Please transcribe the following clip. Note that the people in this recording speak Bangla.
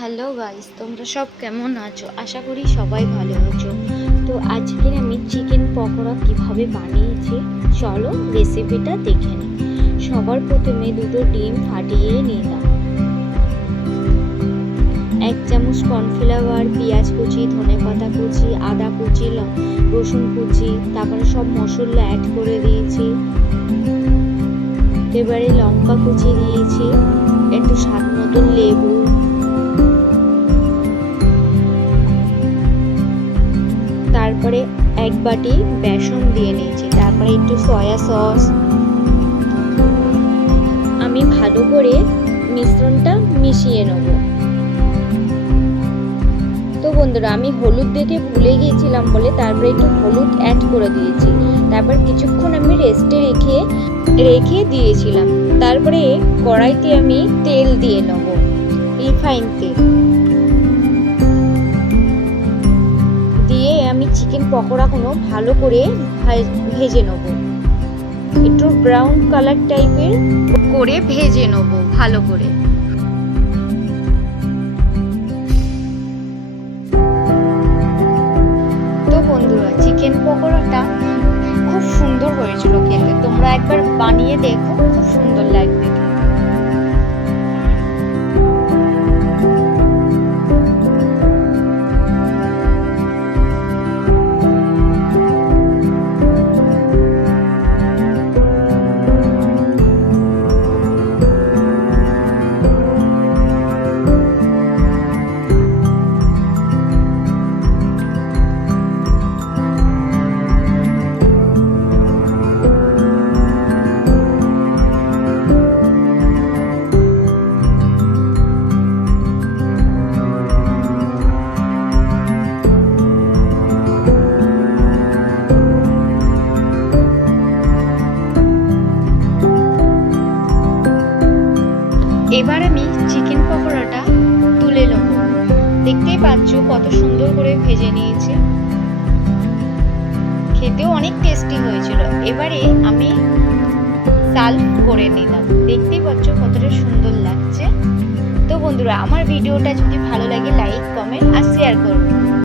হ্যালো গাইস, তোমরা সব কেমন আছো? আশা করি সবাই ভালো আছো। তো আজকে আমি চিকেন পকোড়া কিভাবে বানিয়েছি চলো রেসিপিটা দেখে নিই। সবার প্রথমে দুটো ডিম ফাটিয়ে নিলাম, 1 চামচ কর্নফ্লাওয়ার, পেঁয়াজ কুচি, ধনেপাতা কুচি, আদা কুচি, রসুন কুচি, তারপরে সব মশলা অ্যাড করে দিয়েছি। এবারে লঙ্কা কুচি দিয়েছি, একটু স্বাদ মতন লেবু, তারপরে 1 বাটি বেসন দিয়ে নিয়েছি, তারপরে একটু সয়া সস। আমি ভালো করে মিশ্রণটা মিশিয়ে নেব। তো বন্ধুরা, আমি হলুদ দিতে ভুলে গিয়েছিলাম বলে তারপরে একটু হলুদ অ্যাড করে দিয়েছি। তারপর কিছুক্ষণ আমি রেস্টে রেখে দিয়েছিলাম। তারপরে কড়াইতে আমি তেল দিয়ে নেব, রিফাইন তেল দিয়ে আমি চিকেন পকোড়াগুলো ভালো করে ভেজে নেব। একটু ব্রাউন কালার টাইপের করে ভেজে নেব ভালো করে। তো বন্ধুরা, চিকেন পকোড়াটা খুব সুন্দর হয়েছিল খেতে। তোমরা একবার বানিয়ে দেখো, খুব সুন্দর লাগবে। এবার আমি চিকেন পকোড়াটা তুলে নেব। দেখতেই পাচ্ছ কত সুন্দর করে ভেজে নিয়েছে, খেতেও অনেক টেস্টি হয়েছিল। এবারে আমি সার্ভ করে নিলাম। দেখতেই পাচ্ছ কতটা সুন্দর লাগছে। তো বন্ধুরা, আমার ভিডিওটা যদি ভালো লাগে লাইক, কমেন্ট আর শেয়ার করুন।